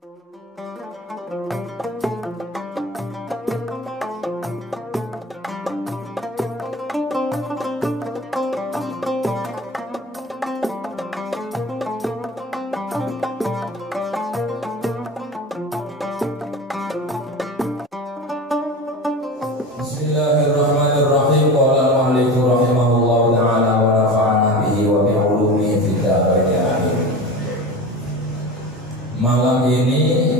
Bismillahirrahmanirrahim. Qala al-mu'allif rahimahullahu ta'ala wa nafa'ana bihi wa bi 'ulumihi fid dharain amin. Malam ini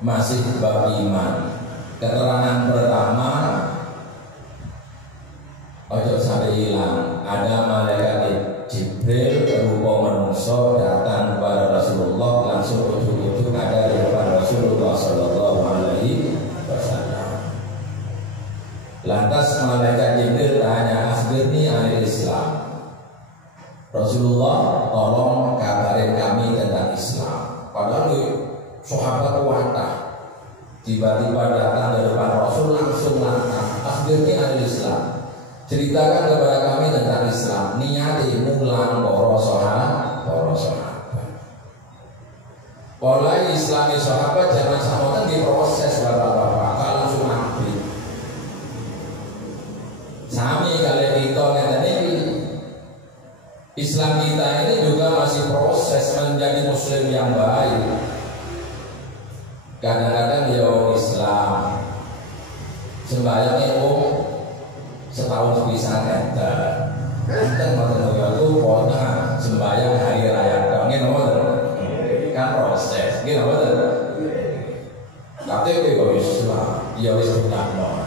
masih bab iman. Keterangan pertama ojo sampai hilang. Ada malaikat Jibril berupa manusia datang kepada Rasulullah, langsung ujuk-ujuk ada di depan Rasulullah sallallahu alaihi wasallam. Lantas malaikat Jibril tanya, akhbirni anil Islam. Rasulullah, tolong kabarin kami tentang Islam. Padahal sahabat kuatah tiba-tiba datang dari depan Rasul langsung lantang, akhbirni anil Islam. Ceritakan kepada kami tentang Islam. Niati mulang para sahabat. Mulai Islami sahabat zaman sahabat diproses bapak-bapak, langsung nabi. Sami kali kita ini Islam kita ini juga masih proses menjadi Muslim yang baik. Kadang-kadang ya Islam sembahyangnya setahun bisa enter. Enten ngoten niku pokoknya sembahyang hari raya dong ngoten. Kan proses, nggih ngoten. KTP kok Islam, ya wis ditakno.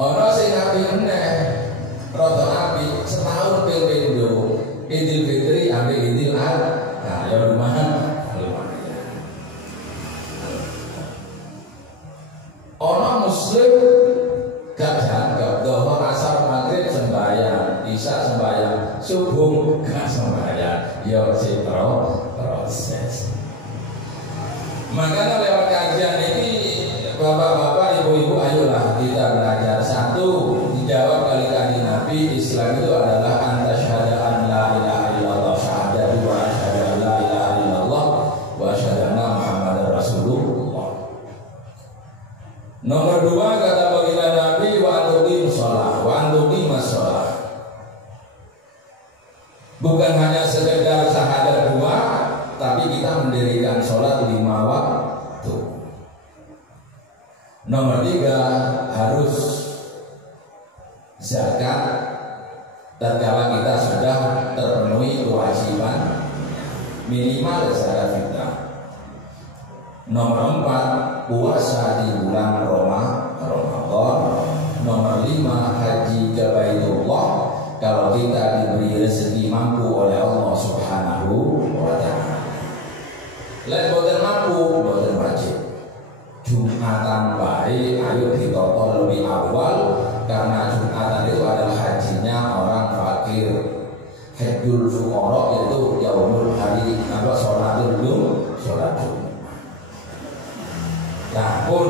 Ana sing nabi meneh, rada nabi setahun ping pindho, Idul Fitri ambek Idul Adha. Nah, ya lumayan. Ana muslim gak jangkep, dohor asar maghrib sembahyang, isya sembahyang, subuh gak sembahyang. Ya si proses. Makanya lewat kajian ini bapak-bapak, ibu-ibu, ayolah kita belajar. Satu, dijawab kali-kali Nabi, Islam itu adalah antasyhada an la ilaha illallah, syahadatu wa asyhadu an la ilaha illallah wa asyhadu anna Muhammadar Rasulullah. Nomor dua, kata baginda Nabi, wa antuqimus shalah, wa antuqimus shalah. Bukan hanya sekedar syahadat dua, tapi kita mendirikan sholat 5 waktu. Nomor tiga, harus zakat tatkala kita sudah terpenuhi kewajiban minimal zakat fitrah. Nomor empat, puasa di bulan Ramadan. Nomor lima, haji ke Baitullah kalau kita diberi rezeki mampu oleh Allah Subhanahu wa ta'ala. Lain boten mampu, boten wajib. Jumatan baik, ayo ditoto lebih awal, karena Jumatan itu adalah hajinya orang fakir. Hajjul fuqara itu yaumul hari sholatul Jumat. Nah pun,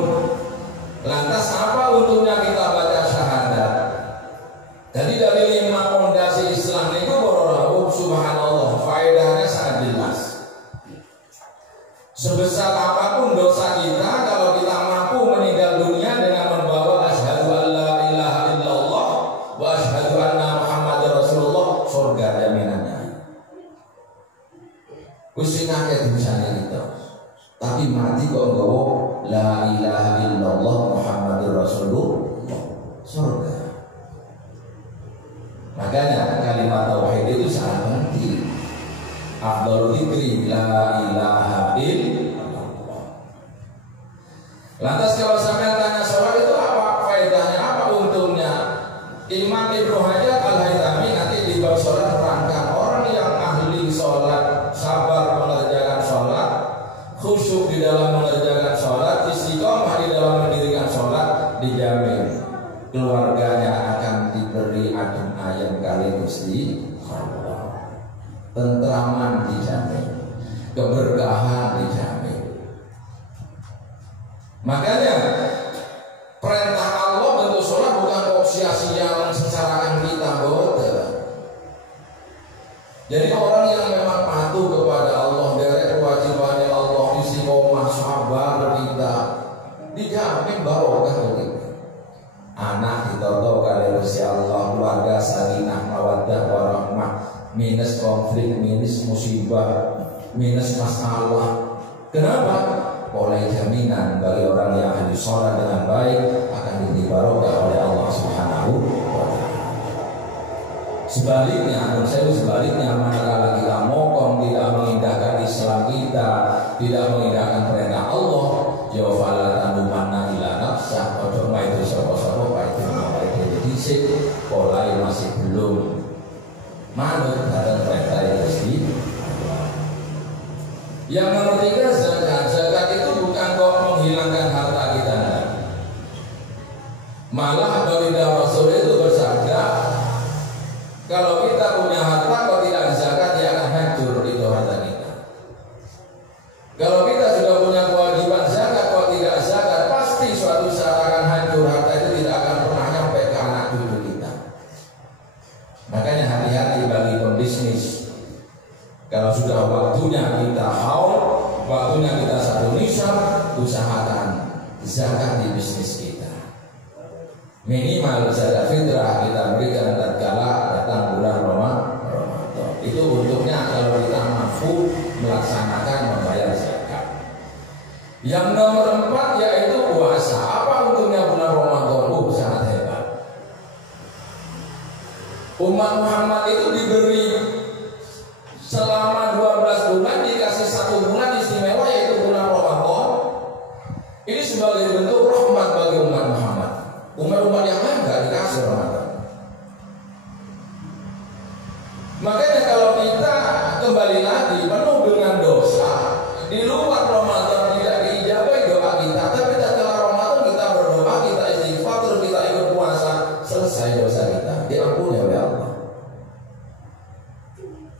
lantas apa untungnya kita baca syahadat? Jadi dari 5 fondasi Islam itu subhanallah, faedahnya sangat jelas. Sebesar apapun dosa kita, kalau kita mampu meninggal dunia dengan membawa asyhadu an la ilaha illallah wa asyhadu anna Muhammadar Rasulullah, surga jaminannya. Wis akeh dosane kita. Tapi mati kok nggawa la ilaha illallah Muhammadur Rasulullah, surga. Makanya kalimat tauhid itu sangat penting. Afdhalul dzikri la ilaha illallah. Lantas kalau sampai tanya sholat itu apa faedahnya, apa untungnya? Imam Ibnu Hajar Al-Haytami nanti di bab sholat terangkan orang yang ahli sholat, sabar mengerjakan sholat, khusyuk di dalam mengerjakan sholat, istiqomah di dalam mendirikan sholat, dijamin keluarganya akan diberi adem ayem kali Gusti Allah. Tentraman dijamin, keberkahan dijamin. Makanya perintah Allah bentuk sholat bukan kok sia-sia secara kita boten. Jadi orang yang memang patuh kepada Allah, derek kewajiban sakinah, mawaddah, warahmah, minus konflik, minus musibah, minus masalah. Kenapa? Oleh jaminan bagi orang yang ahli sholat dengan baik akan diberi barokah oleh Allah Subhanahu wa Ta'ala. Sebaliknya, manakala kita mokong tidak mengindahkan Islam kita, tidak mengindahkan perintah Allah, ya fala tanumanna ila nafsah, ojo maitu sapa-sapa paitu maitu dhisik, polai masih belum manut datang perintah Gusti. Yang nomor 3, zakat itu bukan kok menghilangkan harta kita. Malah baginda Rasul itu bersabda, kalau kita punya harta kok tidak zakat, dia akan hancur itu harta kita. Kalau kita sudah punya kewajiban zakat kok tidak zakat, pasti suatu saat akan hancur, harta itu tidak akan pernah nyampe ke anak cucu kita. Makanya hati-hati bagi pembisnis. Kalau sudah waktunya kita haul, waktunya kita satu nisab, usahakan zakat di bisnis kita. Minimal zakat fitrah kita berikan tatkala datang bulan Ramadan. Itu untuknya kalau kita mampu melaksanakan membayar zakat. Yang nomor 4 yaitu puasa. Apa untungnya bulan Ramadan? Sangat hebat. Umat Muhammad itu diberi selama 12 bulan, dikasih 1 bulan istimewa yaitu bulan Ramadan. Ini sebagai bentuk rahmat bagi umat Muhammad. Umat-umat yang lain gak dikasih Ramadan. Makanya kalau kita kembali lagi penuh dengan dosa, di luar Ramadan tidak diijabahi doa kita, tapi setelah Ramadan kita berdoa, kita istighfar, terus kita ikut puasa, selesai dosa kita, diampuni oleh Allah.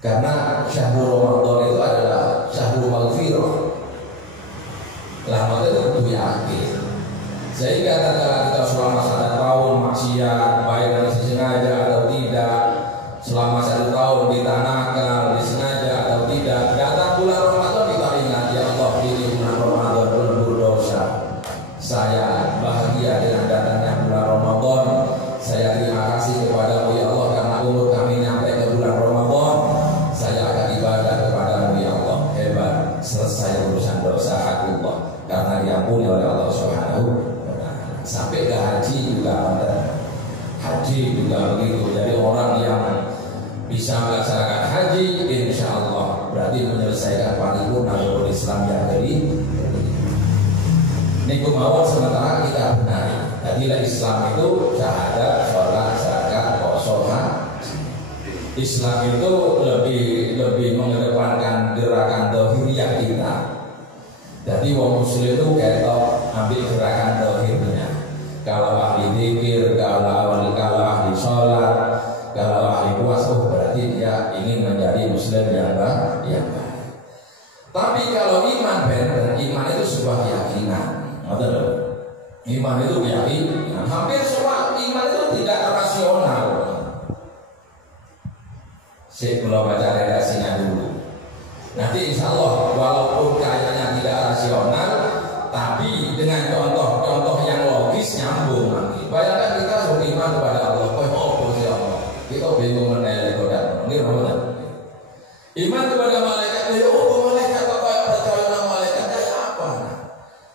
Karena syahrul Ramadan itu adalah syahrul maghfirah. Ramadan itu butuh yakin. Sehingga tatkala kita selama 1 tahun maksiat, baik dengan disengaja atau tidak, selama 1 tahun kita nakal, disengaja atau tidak, datang bulan Ramadan kita ingat, ya Allah, ini bulan Ramadan penuh berdosa. Saya bahagia dengan datangnya bulan Ramadan. Saya terima kasih kepada-Mu ya Allah karena umur kami nyampe ke bulan Ramadan. Saya akan ibadah kepada-Mu ya Allah. Hebat, selesai urusan dosa Allah karena diampuni oleh Allah Subhanahu wa Ta'ala. Sampai ke haji juga ada. Haji juga begitu. Jadi orang yang bisa melaksanakan haji, insya Allah berarti menyelesaikan paripurna rukun Islam yang kedua. Ini kemauan sementara kita benar. Jadilah Islam itu syahadat, sholat, zakat, puasa, haji. Islam itu lebih mengedepankan gerakan dohiriyah kita. Jadi wong muslim itu ketok ambil gerakan dohirnya. Kalau ahli dzikir, kalau ahli sholat, kalau ahli puasa, berarti dia ingin menjadi muslim yang baik. Tapi kalau iman benar, iman itu sebuah keyakinan. Iman itu keyakinan. Hampir semua iman itu tidak rasional. Saya belum baca redaksinya dulu. Nanti insya Allah walaupun kayaknya tidak rasional, tapi dengan contoh-contoh yang logis nyambung nanti. Bayangkan kita beriman kepada Allah, kita bingung menilai kodan. Ini benar. Iman kepada malaikat, malaikat kok percaya sama malaikat kayak apa?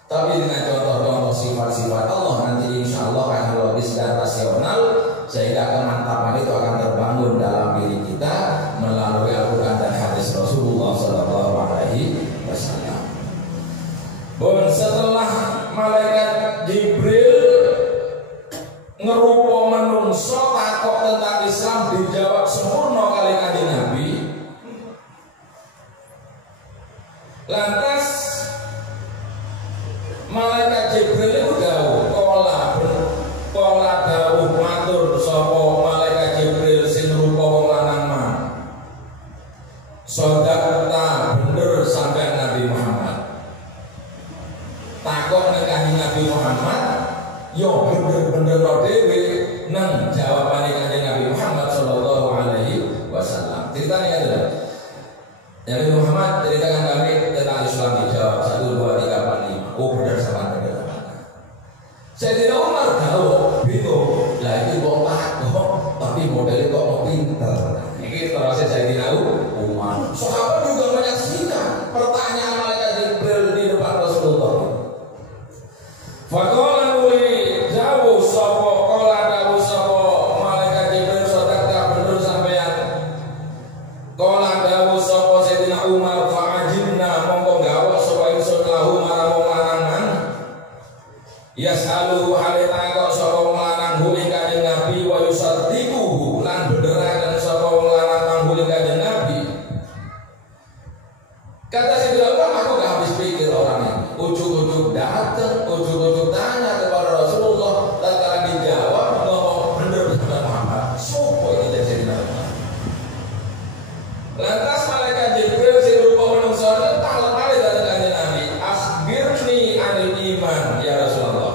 Tapi dengan contoh-contoh sifat-sifat Allah nanti insya Allah akan logis dan rasional, sehingga kemantapan itu akan terbangun dalam diri kita melalui Al-Quran dan hadis Rasulullah SAW. Bon, setelah malaikat Jibril ngerupo menungso takok tentang Islam dijawab sempurna kali kanjeng Nabi. Lantas malaikat Jibril itu dawuh, pola dawuh matur sapa malaikat Jibril sing rupa wong lanang mah. Sodakta bener sampai Nabi Muhammad. Takok nek kanjeng Nabi Muhammad, yo bener-bener dhewe nang jawabane kanjeng Nabi Muhammad sallallahu alaihi modelnya kok mau pinter. Ini terusnya Sayyidina Umar. Sahabat juga menyaksikan pertanyaan malaikat Jibril di depan Rasulullah. Faqala uli jauh sapa qala dawu sapa malaikat Jibril sadaqta bener sampean. Qala dawu sapa Sayyidina Umar fa'ajibna mongko gawa sapa ingsun lahu marang wong lanang. Yas'aluhu halita kok sapa wong lanang hu ing Kanjeng Nabi wa yusaddiquhu lan bederaken sapa wong lanang manggul ing Kanjeng Nabi. Kata Sayyidina Umar, aku gak habis pikir orang ini. Ujuk-ujuk datang, ujuk-ujuk tanya kepada Rasulullah, tatkala dijawab bahwa benar benar Muhammad. Sopo ini dari Sayyidina Umar. Lantas malaikat Jibril sing rupa manungsa talep-talep datang Kanjeng Nabi, akhbirni anil iman ya Rasulullah.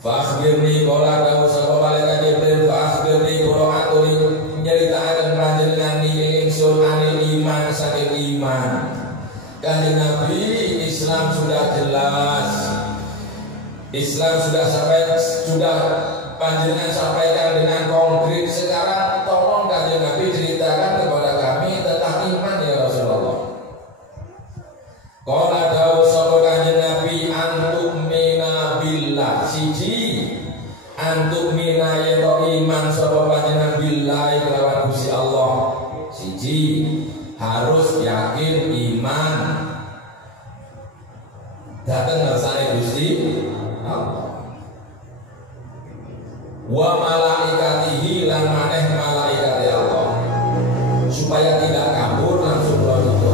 Fa akhbirni qala dawu sapa malaikat Jibril fa akhbirni kula aturi nyeritaken panjenengan ing ingsun anil iman saking iman. Kanjeng Nabi, Islam sudah jelas. Islam sudah panjenengan sampaikan dengan konkret. Sekarang tolong Kanjeng Nabi ceritakan kepada kami tentang iman ya Rasulullah. Qala dawu sapa Kanjeng Nabi antu'mina billah siji antu'mina ya iman sapa panjenengan billahi kelawan Gusti Allah. Siji harus yakin iman datang ngersane Gusti Allah. Wa malaikatihi lan maneh malaikat Allah. Supaya tidak kabur langsung menuju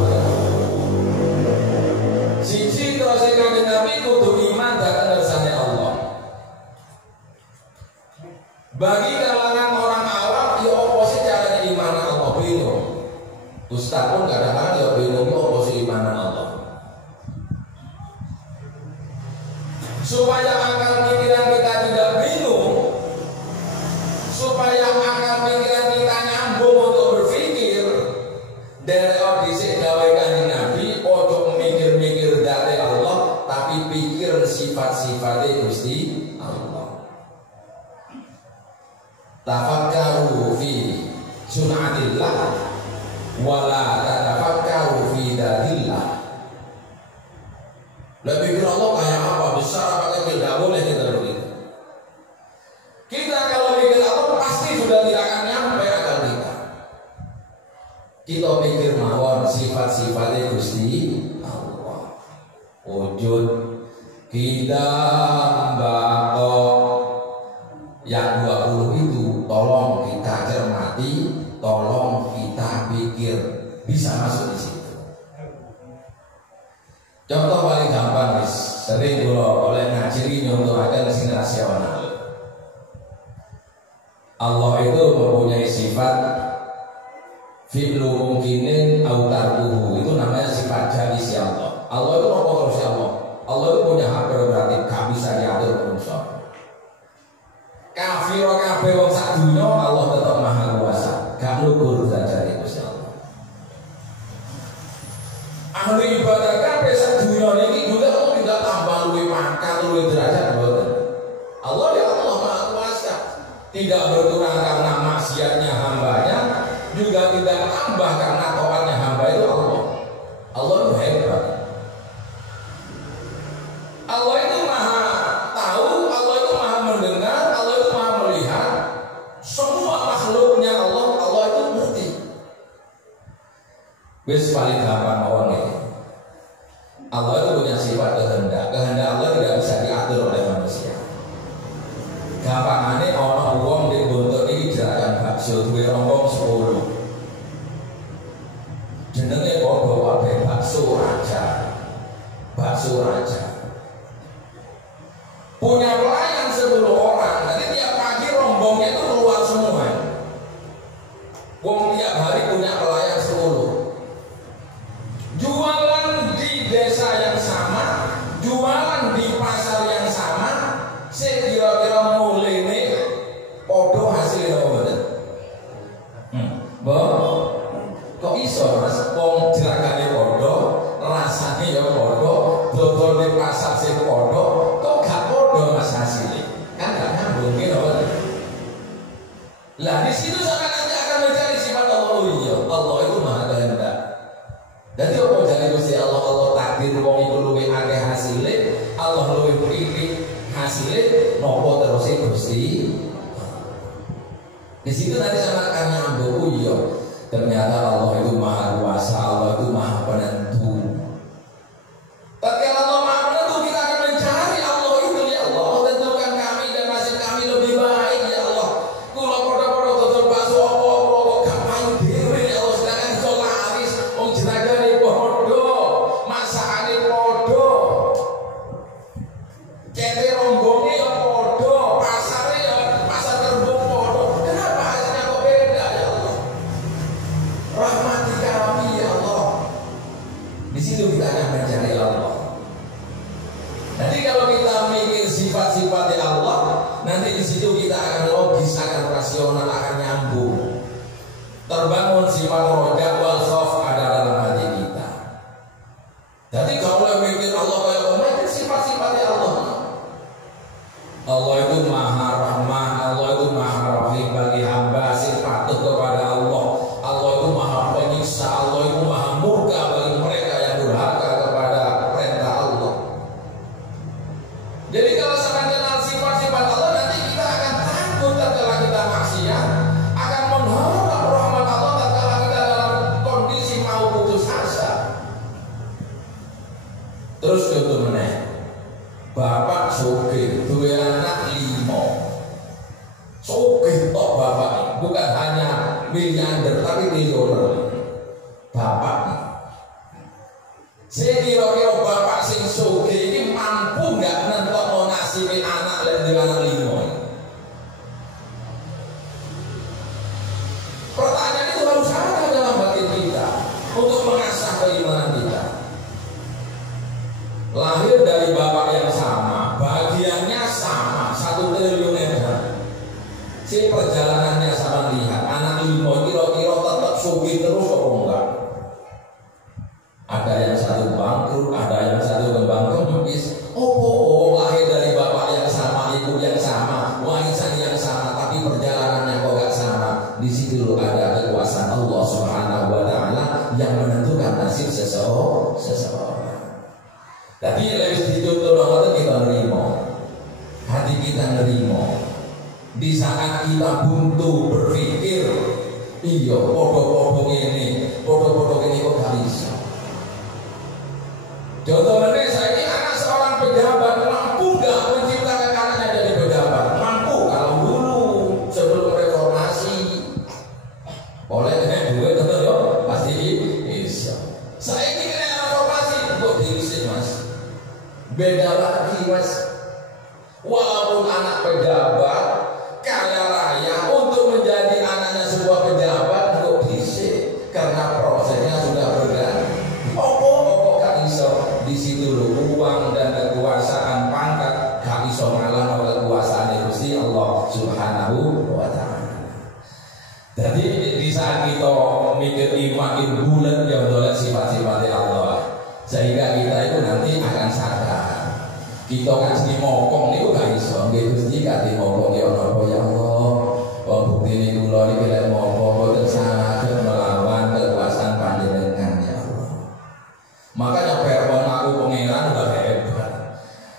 siji terus Kanjeng Nabi kudu iman datang ngersane Allah. Bagi kalangan orang awam ya apa sih caranya iman Allah bingung. Ustaz pun kadang-kadang ya bingung apa sih iman Allah. Supaya akal pikiran kita tidak bingung, supaya akal pikiran kita nyambung untuk berpikir, dari dhisik dawuh Kanjeng Nabi ojo mikir-mikir dari Allah, tapi pikir sifat-sifatnya Gusti Allah. Tafakkaru fi sunatillah wala tatafakkaru fi datillah. Lebih pikir Allah kayak apa, besar apa kecil, tidak boleh kita begitu. Kita kalau pikir Allah pasti sudah tidak akan nyampe akal kita. Kita pikir mawon sifat-sifatnya Gusti Allah. Wujud kita bako yang 20 itu tolong kita cermati, tolong kita pikir, bisa masuk di situ. Contoh paling gampang guys, sering kalau oleh ngaji nyontoh akan sing rasional. Allah itu mempunyai sifat fi'lu mungkinin au tarkuhu, itu namanya sifat jadi Allah. Allah itu apa terus Allah? Allah itu punya hak prerogatif, gak bisa diatur manusia. Kafir kabeh wong sak dunya Allah tetap maha kuasa, gak lugur saja itu Allah. Ahli ibadah kabeh sak dunya ini juga Allah tidak tambah luwih pangkat, luwih derajat mboten. Allah ya Allah maha kuasa, tidak berkurang karena maksiatnya hambanya, juga tidak tambah karena taatnya hamba itu Allah. Allah itu hebat. Allah itu maha tahu, Allah itu maha mendengar, Allah itu maha melihat. Semua makhluknya Allah, Allah itu ngerti. Wis paling gampang mawon iki. Allah itu punya sifat kehendak. Kehendak Allah tidak bisa diatur oleh manusia. Gampangane ana wong di bontok iki jerakan bakso duwe rombong 10. Jenenge padha wae bakso raja. Bakso raja. Punya pelayan 10 orang. Nanti tiap pagi rombongnya itu keluar semua. Wong tiap hari punya pelayan 10. Jualan di desa yang sama, jualan di pasar yang sama, saya kira-kira mulai ini podo hasilnya apa betul? Kok iso mas? Wong jerakane podo, rasanya ya podo, dodol di pasar Lah di situ sampai nanti akan mencari sifat Allah. Oh iya, Allah itu maha kehendak. Jadi apa jadi Gusti Allah, Allah takdir wong iku luwih akeh hasile, Allah luwih pitik hasile, nopo terus Gusti. Di situ nanti sama akan nyambung. Oh iya, ternyata Allah itu maha kuasa, Allah itu maha penentu. Tatkala Allah maha penentu, kita akan mencari Allah itu. Ya Allah, tentukan kami dan nasib kami lebih baik. Ya Allah, kula podo-podo dodol bakso apa kok gampang dhewe. Ya Allah, sedangkan iso laris wong jenagane podo, masakane podo, cete rombonge ya podo, pasare ya pasar Kerbau podo. Kenapa hasilnya kok beda? Ya Allah, rahmati kami. Ya Allah, di situ kita akan mencari Allah. Nanti kalau kita mikir sifat-sifat Allah, nanti di situ kita akan logis, akan rasional, akan nyambung. Terbangun sifat roja wal khauf ada dalam hati kita. Jadi kalau mikir Allah kayak mikir sifat-sifat Allah. Allah itu maha rahman, Allah itu maha rahim bagi hamba sing patuh kepada Allah. Allah itu maha penyiksa, Allah itu maha murka bagi mereka yang durhaka kepada perintah Allah. Jadi kalau sampai kenal sifat-sifat Allah, nanti kita akan takut tatkala kita maksiat, akan mengharap rahmat Allah tatkala kita dalam kondisi mau putus asa. Terus contoh meneh, bapak sugih duwe anak 5. Sugih tok bapak, bukan hanya miliarder tapi triliuner. Bapak saya kira-kira bapak sing sugih ini mampu nggak nentokno nasibe anak lan duwe anak 5. Pertanyaan itu harus ada dalam batin kita untuk mengasah keimanan kita. Lahir dari bapak yang sama, bagiannya sama, 1 triliun edan. Si perjalanannya sama, lihat anak 5 kira-kira tetap sugih terus apa enggak? Ada yang satu bangkrut, ada yang satu kembang kempis. Oh, lahir dari bapak yang sama, ibu yang sama, warisan yang sama, tapi perjalanannya kok gak sama. Di situ ada kekuasaan Allah Subhanahu wa Ta'ala yang menentukan nasib seseorang. Tapi lebih ditutup orang kita nerima, hati kita nerima. Di saat kita buntu berpikir, iya, podo-podo ini kok gak bisa. Contohnya saya ini anak seorang pejabat, mampu nggak menciptakan anaknya jadi pejabat? Mampu kalau dulu sebelum reformasi. Boleh duit betul ya, pasti bisa. Saya ini kena reformasi untuk diri sih mas. Beda lagi mas. Walaupun anak pejabat kaya raya, untuk menjadi anaknya sebuah pejabat untuk disik karena prosesnya sudah berganti. Di situ uang dan kekuasaan pangkat gak iso ngalah oleh kekuasaan Gusti Allah Subhanahu wa Ta'ala. Jadi di saat kita mikir makin bulat ya oleh sifat-sifat Allah, sehingga kita itu nanti akan sadar. Kita kan sini mokong niku gak iso, nggih Gusti gak dimokong ya napa ya Allah. Wong bukti niku kula niki lek mokong boten saged melawan kekuasaan panjenengan ya Allah. Makanya Firman aku pangeran udah hebat.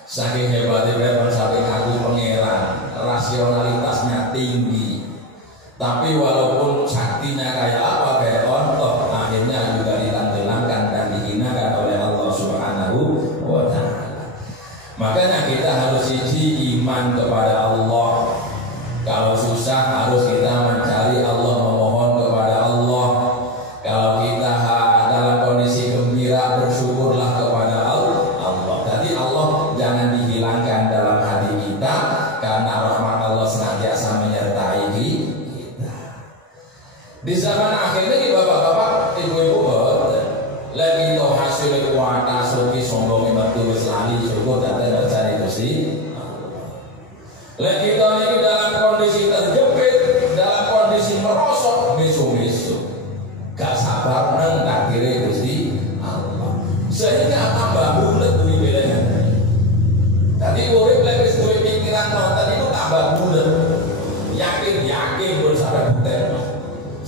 Saking hebatnya Firman saking aku pangeran, rasionalitasnya tinggi. Tapi walaupun saktinya kayak apa Firman, toh akhirnya juga ditenggelamkan dan dihinakan oleh Allah Subhanahu wa Ta'ala. Makanya kita harus isi iman kepada Allah. Kalau susah harus kita mencari Allah, memohon kepada Allah. Kalau kita dalam kondisi gembira, bersyukurlah kepada Allah. Jadi Allah jangan dihilangkan dalam hati kita, karena rahmat Allah senantiasa menyertai kita. Di zaman akhir ini bapak-bapak, ibu-ibu, lagi itu hasil kuasa suki sombong ibadah selali syukur dan terjadi Gusti. Lagi kita ini dalam kondisi terjepit, dalam kondisi merosot, misu-misu. Gak sabar nang takdire Gusti Allah. Sehingga tambah bulet duwe pilihan. Tadi urip lek wis duwe pikiran nonton itu tambah bulet. Yakin pun sampai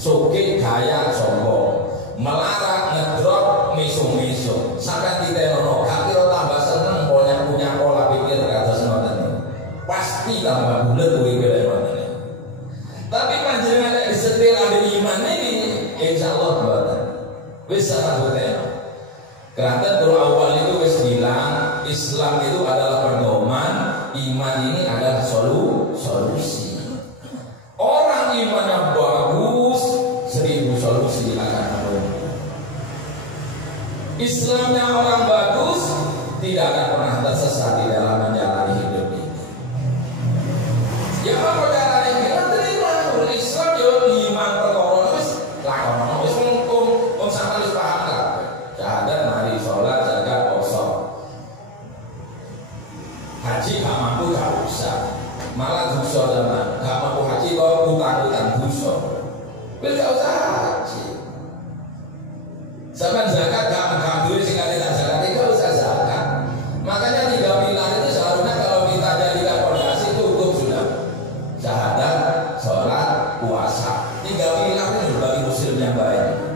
soge gaya sombong, melarang ngedrop miso-miso. Sampai ditelono, gak kira tambah seneng punya pola pikir kados ngoten. Pasti tambah bulet uripe ngoten. Tapi panjenengan nek disetir ambek iman ini, insyaallah mboten. Wis sabutena. Kerana guru awal itu wis bilang Islam itu adalah pedoman, iman ini adalah solusi. Orang imannya bagus, 1000 solusi akan menemukan. Islamnya orang bagus tidak akan pernah tersesat di dalam menjalani hidup ini. Ya apa cara ini? Terima Islam yo iman perkara wis lakono wis wong sampeyan wis paham kan? Syahadat, mari sholat, zakat, puasa. Haji gak mampu gak usah. Malah dosa tenan. Gak mampu haji kok utang-utang dosa. Wis gak usah haji. Sampai zakat gak duwe sing kate tak zakat gak usah zakat. Makanya 3 pilar itu seharusnya kalau kita jadikan fondasi cukup sudah. Syahadat, sholat, puasa. 3 pilar ini bagi muslim yang baik.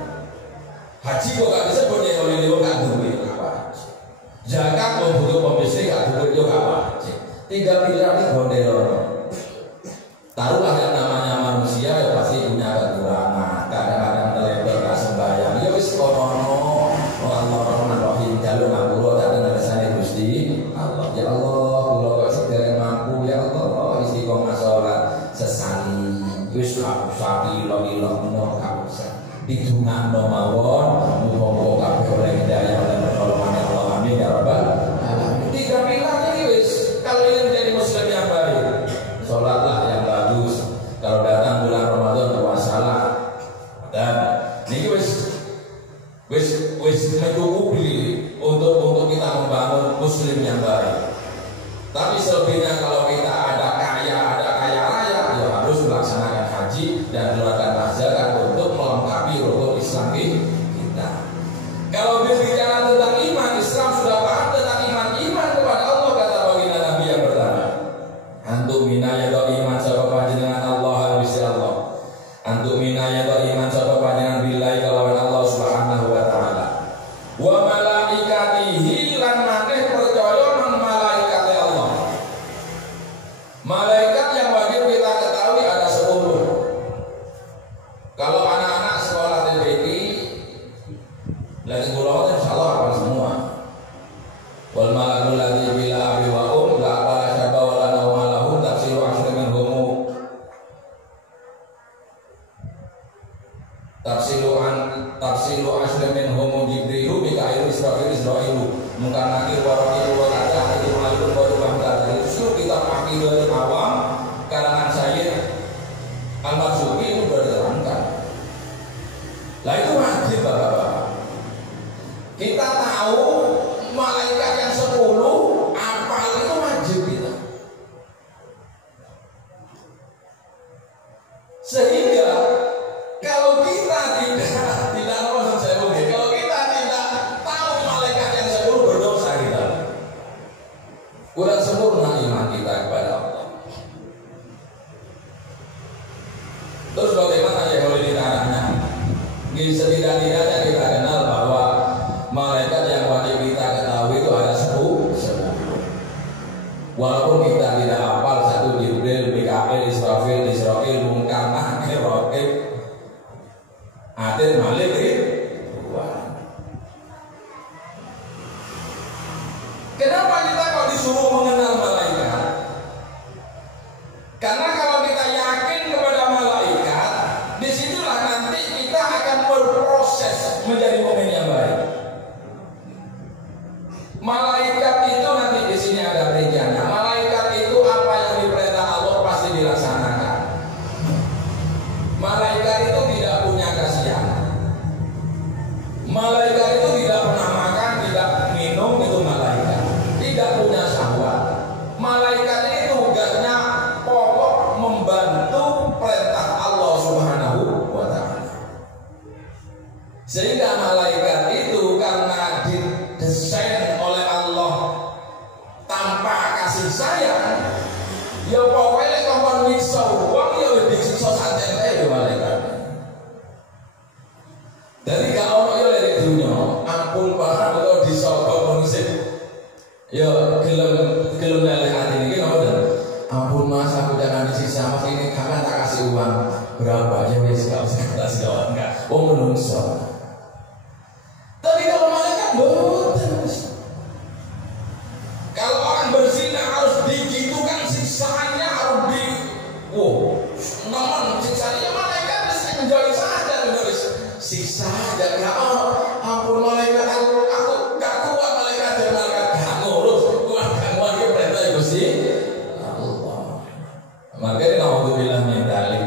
Haji kok gak bisa punya oleh dia gak duwe apa. Zakat membutuh pembisnis gak duwe yo gak apa. 3 pilar ini gondelon. Taruhlah yang namanya manusia ya pasti punya kekurangan. Kadang-kadang terlebar gak sembahyang. Ya wis kono Allah Rahim jalur ngapura tak ngersane Gusti Allah. Ya Allah, kula kok sedereng mampu ya Allah istiqomah salat sesali. Wis gak usah ilo-ilo gak usah. Didungakno mawon muga-muga kabeh oleh hidayah dan pertolongan Allah amin ya rabbal alamin. 3 pilar ini wis kalau ingin menjadi muslim yang baik, sholatlah yang bagus. Kalau datang bulan Ramadan puasalah. Dan ini wis mencukupi untuk kita membangun muslim yang baik. Tapi selebihnya kalau kita ada kaya raya, ya harus melaksanakan haji dan keluarkan zakat untuk melengkapi rukun Islam kita. Kalau berbicara tentang iman, Islam sudah paham tentang iman kepada Allah, kata baginda Nabi yang pertama. Antum minaya do iman sapa panjenengan Allah Gusti Allah. Antum minaya do iman sapa panjenengan billahi kalawan Allah Subhanahu wa taala. Wa malaikatihi lan maneh percaya nang malaikat Allah. Malaikat yang wajib kita ketahui ada 10. Kalau anak-anak sekolah TPQ, lagi pulau insyaallah hafal semua. Wal malakul ladzi bila abi wa la qala syaba wa la nawma lahu tafsiru asyri minhum. Tafsiru asyri minhum Jibril Mikail Israfil mungkar nakir wa rakir wa kata hadi malaikat wa rumah itu kita pakai dari awam kalangan saya Al-Marzuki itu sudah diterangkan. Lah itu wajib Bapak-bapak. Kita tahu malaikat yang 10 apal itu wajib kita. Sehingga kalau kita tidak apa saya boleh. Kalau kita tidak tahu malaikat yang 10 berdosa kita. Kurang sempurna iman kita kepada Allah. Terus bagaimana ya kalau ditanya? Setidak-tidaknya kita kenal bahwa malaikat yang wajib kita ketahui itu ada 10. Walaupun kita tidak hafal satu Jibril, Mikail, Israfil, Munkar, Nakir, Raqib, Atid, Malik, kenapa kita kok disuruh mengenal malaikat? Karena kalau kita yakin kepada malaikat, disitulah nanti kita akan berproses menjadi mukmin yang baik. Malaikat itu nanti di sini ada perinciannya. Malaikat itu apa yang diperintah Allah pasti dilaksanakan. Malaikat itu tidak punya kasihan. wis gak usah kelas gawat enggak. Wong menungso. Tapi kalau malaikat mboten. Kalau orang berzina harus digitukan siksaannya harus namun siksanya malaikat bisa menjauhi saja menulis siksa aja ya ampun malaikat aku gak kuat malaikat gak ngurus kuat gangguan ke perintah Gusti Allah. Makanya naudzubillah min dzalik.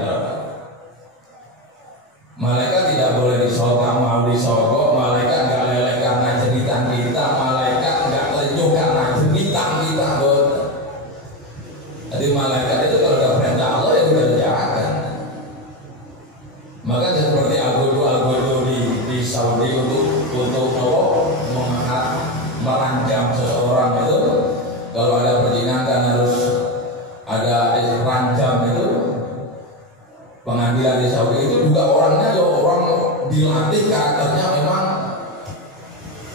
Malaikat tidak boleh disogok, mau disogok, malaikat gak leleh karena jeritan kita, malaikat gak lenyuh karena jeritan kita. Jadi malaikat itu kalau ada perintah Allah ya sudah dijalankan. Maka seperti Al-Ghuddu di Saudi untuk meranjam seseorang itu, kalau ada perzinahan harus ada ranjam itu. Pengadilan di Saudi itu juga orangnya orang dilatih karakternya memang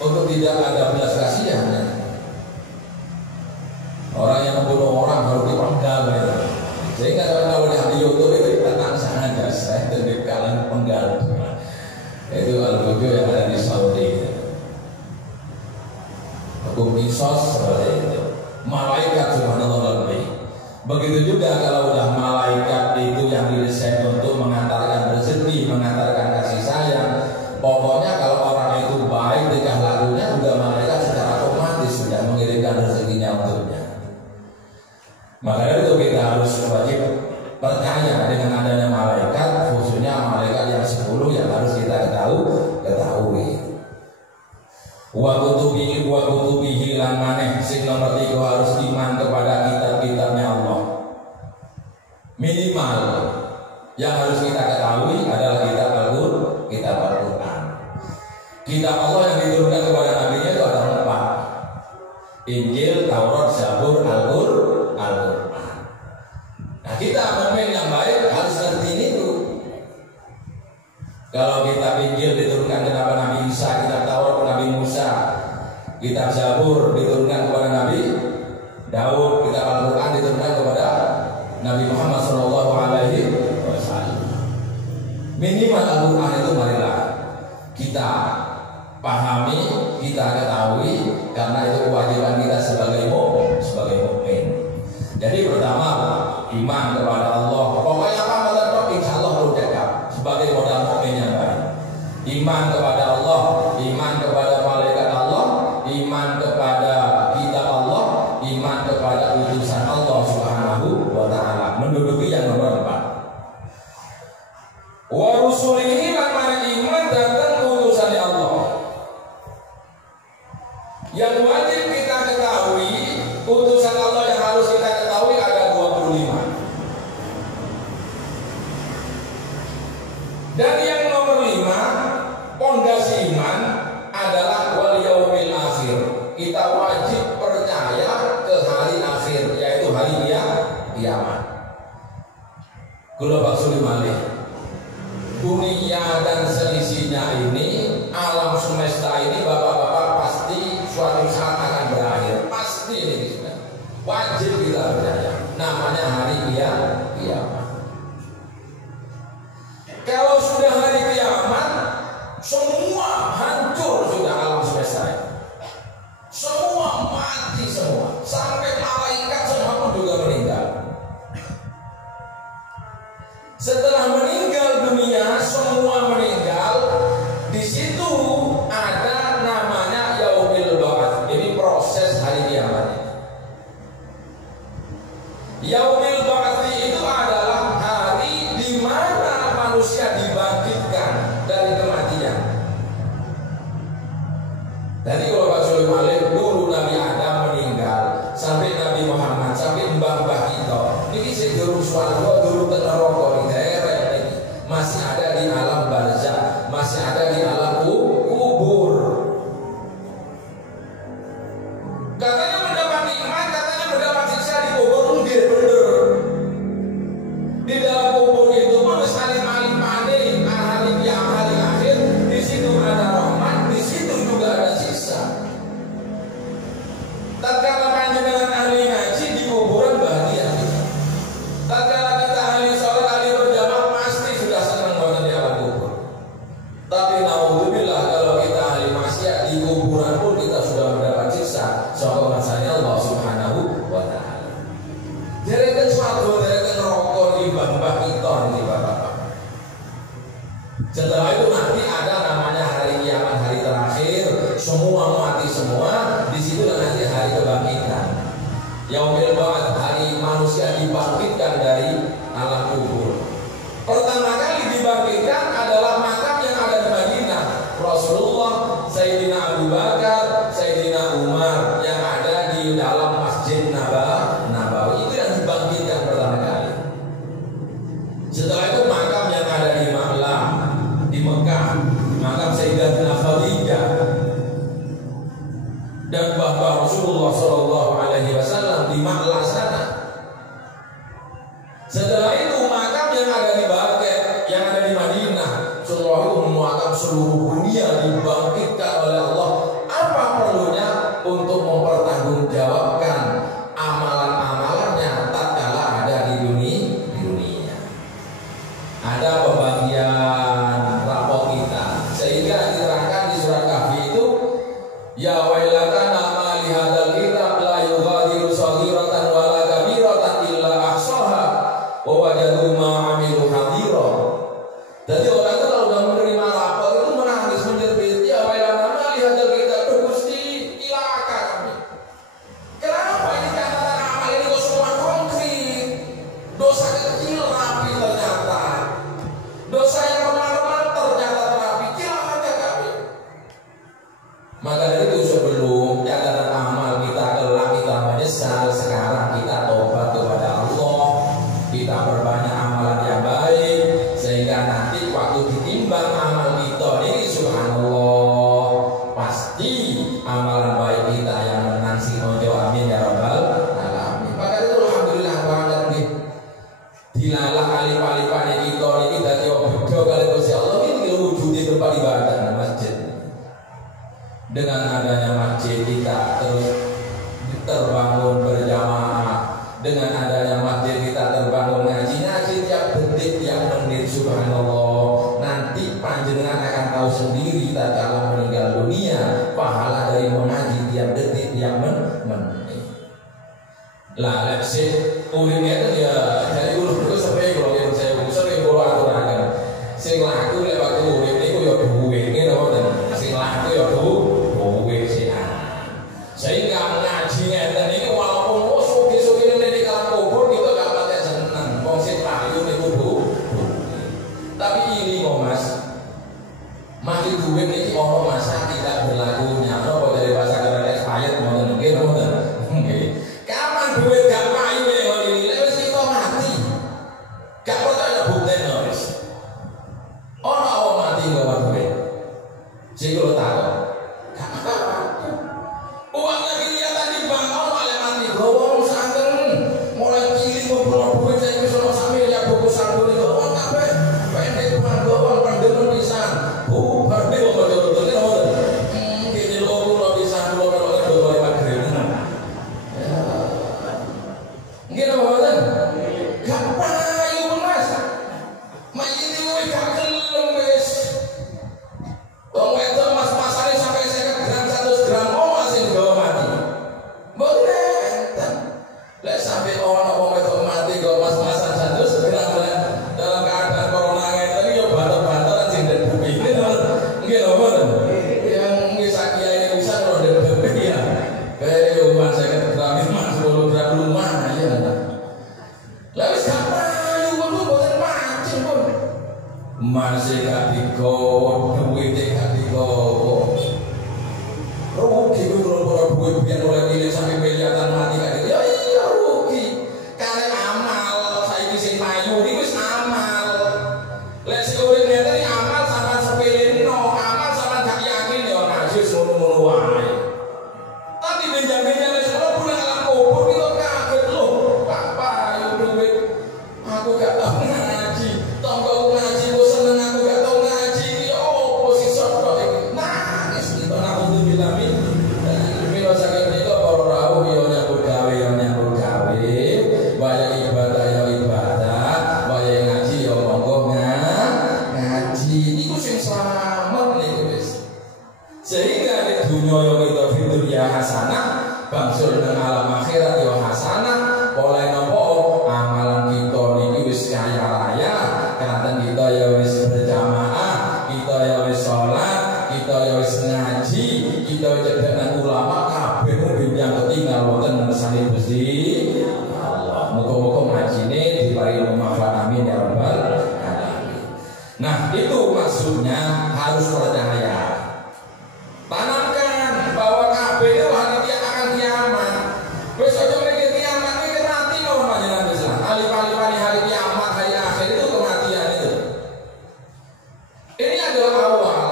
untuk tidak ada belas kasihan. Orang yang membunuh orang harus dipenggal gitu. Sehingga kalau yang di YouTube itu tenang saja, saya tidak kalian penggal. Itu Al-Ghuddu yang ada di Saudi. Hukum kisos seperti itu. Malaikat subhanallah lebih. Begitu juga kalau udah malaikat itu yang didesain untuk mengantarkan rezeki, mengantarkan kasih sayang. Pokoknya kalau orang itu baik tingkah lakunya, juga malaikat secara otomatis sudah mengirimkan rezekinya untuknya. Makanya itu kita harus wajib percaya dengan adanya malaikat, khususnya malaikat yang 10 yang harus kita ketahui. Wa kutubihi lan maneh sing nomor 3 harus iman kepada kitab-kitabnya Allah. Minimal yang harus kita ketahui adalah kitab Al-Quran. Kitab Allah yang diturunkan kepada Nabi-Nya itu ada 4. Injil, Taurat, Zabur, Al-Quran. Nah, kita mukmin yang baik harus ngerti itu. Kalau kitab Injil diturunkan kepada Nabi Isa, kitab Taurat kepada Nabi Musa, kitab Zabur diturunkan kepada Nabi Daud, kitab Al-Quran diturunkan kepada Nabi Muhammad SAW. Minimal Al-Quran itu marilah kita pahami, kita ketahui, karena itu kewajiban kita sebagai mukmin. Jadi pertama iman kepada Allah. Pokoknya apa modal insya Allah perlu cekap sebagai modal mukmin yang baik. Iman kepada Allah, iman kepada malaikat Allah, iman kepada kitab Allah, iman kepada utusan Allah Subhanahu wa taala. Menduduki yang nomor 4. Wa rusulihi lan iman tentang utusan Allah. Yang wajib kita ketahui, utusan Allah yang harus kita ketahui ada 25. Dan yang nomor 5, pondasi iman adalah wal yaumil akhir. Kita wajib percaya ke hari akhir, yaitu hari kiamat. Kula baksuli malih. Dunia dan selisihnya ini, alam semesta ini, bapak-bapak pasti suatu saat akan berakhir. Pasti ini sudah wajib kita percaya. Namanya hari kiamat. Kalau sudah hari kiamat, semua hancur sudah alam semesta ini. Semua mati semua, sampai malaikat semua pun juga meninggal. Setelah meninggal dunia, semua meninggal. Di situ ada namanya yaumil ba'ats. Ini proses hari kiamat. Yaumil ba'ats itu adalah hari di mana manusia dibangkitkan dari kematian. Jadi kalau Pak Sulaiman dulu Nabi Adam meninggal, sampai Nabi Muhammad, sampai mbah-mbah kita, ini sedurung swarga, dulu ke neraka di daerah ini masih ada di alam barzakh, masih ada di alam kubur. Katanya mendapat nikmat, katanya mendapat siksa di kubur, bener. Di dalam kubur itu pun alim-alim panik, alim yang hari akhir, di situ ada rahmat, di situ juga ada siksa. Tatkala panjenengan ahli ngaji di kuburan bahagia. Tatkala kita ahli sholat, ahli berjamaah pasti sudah senang Setelah itu nanti ada namanya hari kiamat, hari terakhir, semua mati semua. Di situ nanti hari kebangkitan. Yaumil ba'ats, hari manusia dibangkitkan dari alam kubur. Pertama kali dibangkitkan adalah makam yang ada di Madinah. Rasulullah, Sayyidina Abu Bakar, Sayyidina Umar yang ada di dalam Masjid Nabawi itu yang dibangkitkan pertama kali. Setelah itu makam yang ada di Ma'lam di Mekah, makam Sayyidatina Khadijah dan bahwa Rasulullah Shallallahu Alaihi Wasallam di Ma'la sana. Setelah itu makam yang ada di Baqi', yang ada di Madinah, seluruh makam seluruh dunia dibangkitkan oleh Allah. Apa perlunya untuk mempertanggungjawabkan amalan-amalannya tatkala ada di dunia. Ada pembagian rapor kita, sehingga diterangkan di surat Kahfi itu, ya wailatana ma li hadzal kitab la yughadiru shaghiratan wala kabiratan illa ahsaha wa wajadu ma amilu hadira. Jadi orang itu kalau sudah menerima rapor itu menangis menjerit, ya wailatana ma li hadzal kitab, Gusti cilaka kami. Kenapa ini catatan amal ini kok semua konkret? Dosa kecil rapi ternyata. Dosa yang kemana-mana ternyata terapi, cilaka kami. Maka dari itu sebelum catatan amal kita kelak kita menyesal, sekarang kita tobat kepada Allah, kita perbanyak amalan yang baik, sehingga nanti waktu ditimbang amal kita ini subhanallah pasti amalan baik kita yang menang si ojo, amin ya rabbal alamin. Maka itu alhamdulillah banget nih. Dilalah alif-alifane kita ini dadi beda kali Gusti Allah ini wujud tempat ibadah masjid. Dengan adanya masjid kita terus terbangun berjamaah. Dengan adanya masjid kita terbangun ngaji tiap detik tiap menit subhanallah. Nanti panjenengan akan tahu sendiri tatkala meninggal dunia pahala dari mengaji tiap detik tiap menit. Lah lek sik urip itu ya dari urip itu sampai kalau yang saya sering kula aturaken. Sing laku lek waktu urip niku ya duwe ngene mboten. Sing laku ya duwe sih. Sehingga ngaji ngeten iki walaupun sugi-sugi ning kalang kubur kita gak patek seneng. Wong sing payu niku tapi ini kok Mas. Mati duwe niki ono masa tidak berlakunya. Apa dari bahasa keren expired mboten nggih mboten. Nggih. Kapan duit gak payu ya ini? Lewis kita mati. Gak percaya bukti nulis. Orang mati gak duit. Jadi kalau tahu, uangnya kelihatan di bank, malah mati. Gawang santen, mulai cilik ngobrol duit saya bisa sambil ya buku santu itu. Gawang apa? Pendek rumah gawang pandemi pisan. Berarti mau betul-betul ini mau. Gini lo pisan lo kalau ada 25 triliun. Nggih mboten. Gak payu Mas. Mayit iki gak gelem wis. Wong wedok mas-masane sampai 50 gram 100 gram masih gawa mati. Mboten. Lek sampai ono wong wedok mati kok mas-masan 100 gram dalam keadaan corona ngeten iki yo banter-banteran sing ndek ini nggih mboten. Yang bisa kiai bisa karo ndek ya. Kayak umat 50 gram 10 gram lumayan. Lah wis gak payu kok mboten mancing pun. Masih gak digowo, duwite gak digowo. Rugi ku kalau duit biar mulai pilih sampai miliaran mati gak gitu. Ya iya rugi. Karena amal saiki sing payu iki wis amal. Lek sing urip ngene amal sampean sepeleno, amal sampean gak yakin ya ngaji ngono-ngono wae. Tapi benjang-benjang wis ora pulang alam kubur kita kaget lho. Pak payu duit. Aku gak tau ngaji. Tonggo ngaji ku seneng aku gak tau ngaji. Ya opo sih sok kok iki. Nangis kita naudzubillah min. Mila saking kita para rawuh ya nyambut gawe ya nyambut gawe. Waya ibadah ya ibadah, waya ngaji ya monggo ngaji. Iku sing slamet niku wis. Sehingga di dunia yang kita fitur ya hasanah, bangsul dengan alam akhirat ya hasanah. Oleh nopo amalan kita niki wis kaya raya, kadang kita ya wis berjamaah, maksudnya harus percaya. Tanamkan bahwa kabeh itu hari dia akan kiamat. Wis aja mikir kiamat, mikir mati mau panjenengan Islam. Alif-alifane hari kiamat, hari akhir itu kematian itu. Ini adalah awal.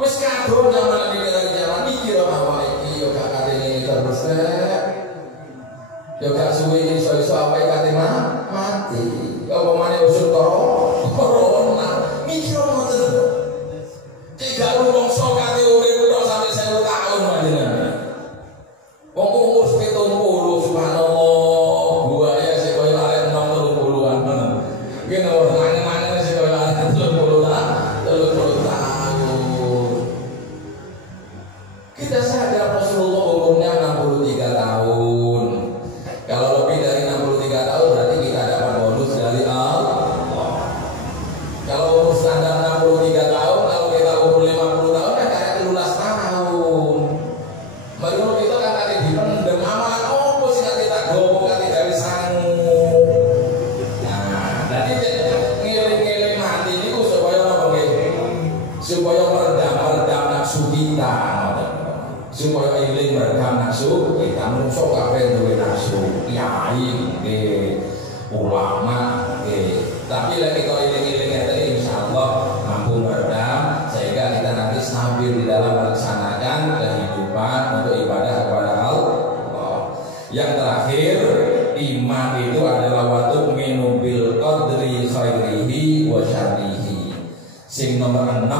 Wis kadung zaman mikir kiamat, mikir awal iki yo gak kate ngene terus. Yo gak suwe iso-iso apa kate mati. Apa maneh usut corona. Mikir ngoten. Tiga rumongso kate urip tok sampai 1000 tahun panjenengan. Wong umur 70 subhanallah, gua ya sing koyo arek 60-an bener. Ki nomor tangan-tangan sing koyo arek 30 tahun. Kita sadar Rasulullah umurnya 63 tahun. Kalau lebih dari 63 tahun berarti kita dapat bonus dari Allah. Kalau umur standar 63 tahun, kalau kita umur 50 tahun kan kayak 13 tahun. Baru kita kan tadi dipendem amalan opo sing kita gowo kate gawe sangu. Nah, jadi ngeling-ngeling mati niku supaya apa nggih? Supaya meredam nafsu kita. Supaya iling meredam nafsu kita. Menungso kabeh duwe nafsu. Kiai nggih, ulama nggih. Tapi lek kita iling-iling ngeten insyaallah mampu meredam sehingga kita nanti stabil di dalam melaksanakan kehidupan untuk ibadah kepada Allah. Yang terakhir, iman itu adalah watu minubil qadri khairihi wa syarrihi. Sing nomor 6,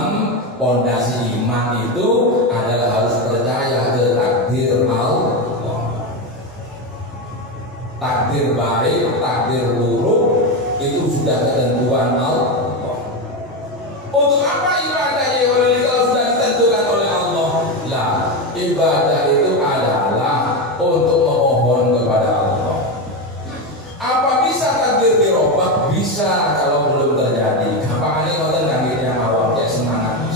pondasi iman itu adalah harus percaya ke takdir Allah. Takdir baik, takdir buruk itu sudah ketentuan Allah. Untuk apa ibadah yang kalau sudah ditentukan oleh Allah? Lah, ibadah itu adalah untuk memohon kepada Allah. Apa bisa takdir dirubah? Bisa kalau belum terjadi. Gampang ini ngoten kan yang awam ya semangat.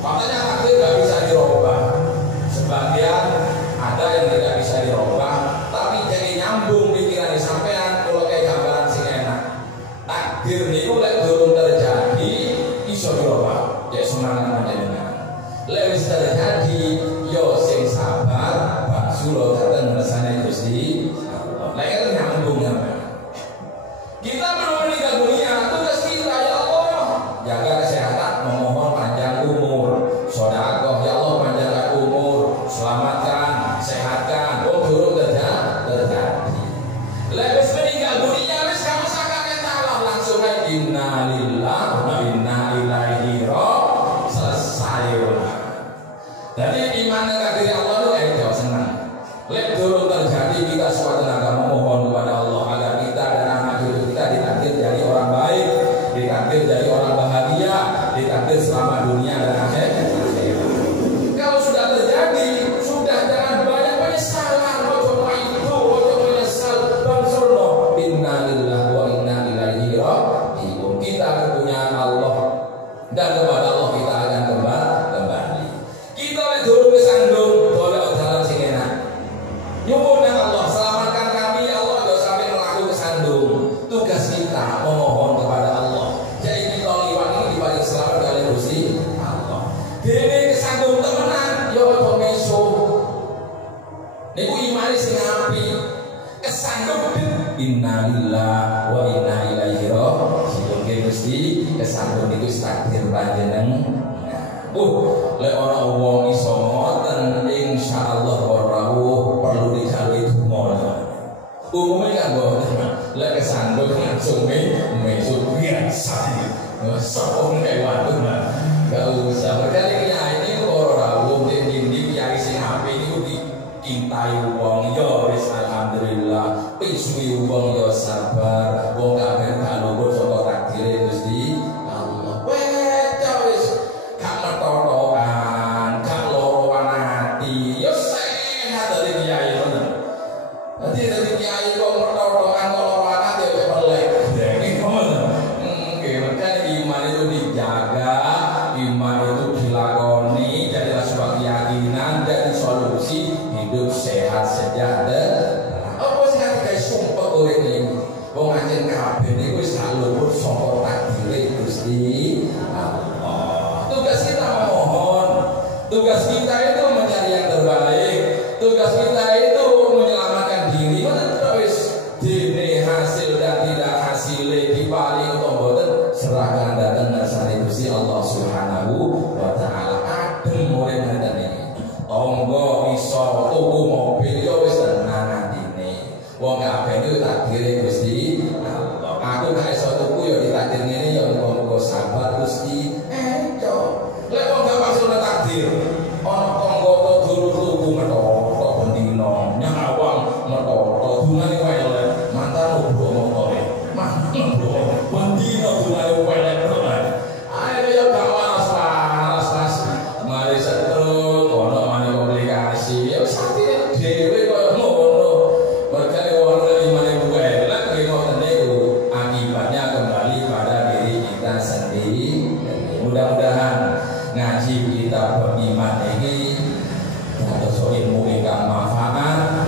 Makanya takdir nggak bisa dirubah. Sebagian ada yang tidak bisa dirubah, tapi jadi nyambung pikiran sampean kalau kayak gambaran sing enak. Takdir niku lek durung terjadi iso dirubah. Ya semangat panjenengan. Lek wis terjadi yo sing sabar, baksulo dateng rasane Gusti Allah. Lek itu nyambung sampean. Kita belum meninggal dunia, tugas kita ya Allah jaga kesehatan, memohon panjang umur, sedekah ya Allah panjangkan umur, selamatkan, sehatkan. Wong durung terjadi. Lek wis meninggal dunia wis kamu sakake Allah langsung ae innalillahi wa inna ilaihi raji'un. Selesai. Jadi iman dengan diri Allah itu jauh senang. Lek durung terjadi kita suatu tenaga memohon kepada Allah agar kita dan anak cucu kita ditakdir jadi orang baik, ditakdir jadi orang bahagia, ditakdir selama dunia dan akhirat. Kalau sudah terjadi, sudah jangan banyak penyesalan. Ojo itu, ojo menyesal. Bangsurno innalillahi wa inna ilaihi raji'un. Kita kepunyaan Allah dan kepada Allah kita akan kembali. Kita durung kesandung boleh dalam sing enak. Nyuwun Allah selamatkan kami ya Allah, jangan sampai melaku kesandung. Tugas kita memohon kepada Allah. Jadi kita liwat ini dibalik selamat dari Gusti Allah. Dene kesandung temenan ya ojo meso. Niku imane sing apik. Kesandung innalillahi wa inna ilaihi raji'un. Gusti kesandung niku takdir panjenengan. Lek ana wong iso ngoten insyaallah rawuh perlu dijalui donga. Umume kan mboten. Lek kesandung langsung mesuk biasa. Sapa nek waduh Mas. Gak usah berkali ini ora rawuh dindi kiai sing apik niku dikintai wong ya wis alhamdulillah. Pisuwi wong ya sabar. Wong kabeh gak luput saka takdire Gusti Allah. Wis gak metotokan, gak lorowan ati. Ya sehat dari kiai ngoten. Dadi kiai kok metotokan kok lorowan ati ya pelek. Iki ngoten. Kan iman itu dijaga, iman itu dilakoni, jadilah sebuah keyakinan, jadi solusi hidup sehat sejahtera. Apa sih kan guys sumpah urip ini? Wong anjen kabeh niku wis gak luput saka takdire Gusti Tugas kita itu mencari yang terbaik. Tugas kita itu menyelamatkan diri. Terus dini hasil dan tidak hasil di paling tomboten serahkan datang nasari Gusti Allah Subhanahu wa taala. Adem murid ngeten iki. Tonggo iso tuku mobil yo wis tenan atine. Wong kabeh itu takdire Gusti Allah. Aku gak iso tuku yo ditakdir ngene yo muga-muga sabar Gusti. Lek wong gak maksud takdir. Ana tonggo to dulu tuku metu bendino nyawang metu dungane wae mantan opo motore. Mantan bendino dungane wae. Ayo yo gak waras mas. Mari setruk ono mane komplikasi. Ya wis atine dhewe koyo ngono. Berkali wong limane buwe lek ngoten niku akibatnya kembali pada diri kita sendiri. Mudah-mudahan ngaji kita beriman ini dados ilmu ingkang manfaat